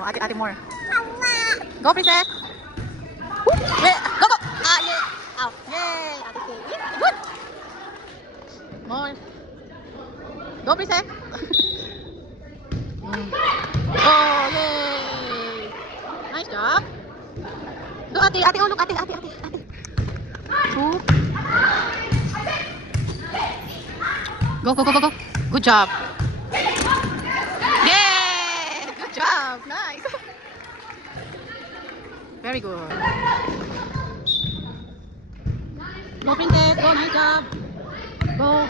Oh, ate more. Go, princess. Yeah, go, go. Ah, yeah. Out. Yay. Ate Kay. Good. More. Go, princess. Oh, yay. Nice job. Look, ate. Ate, oh, look, ate. Two. Go, go, go, go, go. Good job. Yeah. Good job. Nice. Very good. Go, princess. Go, nice job. Go.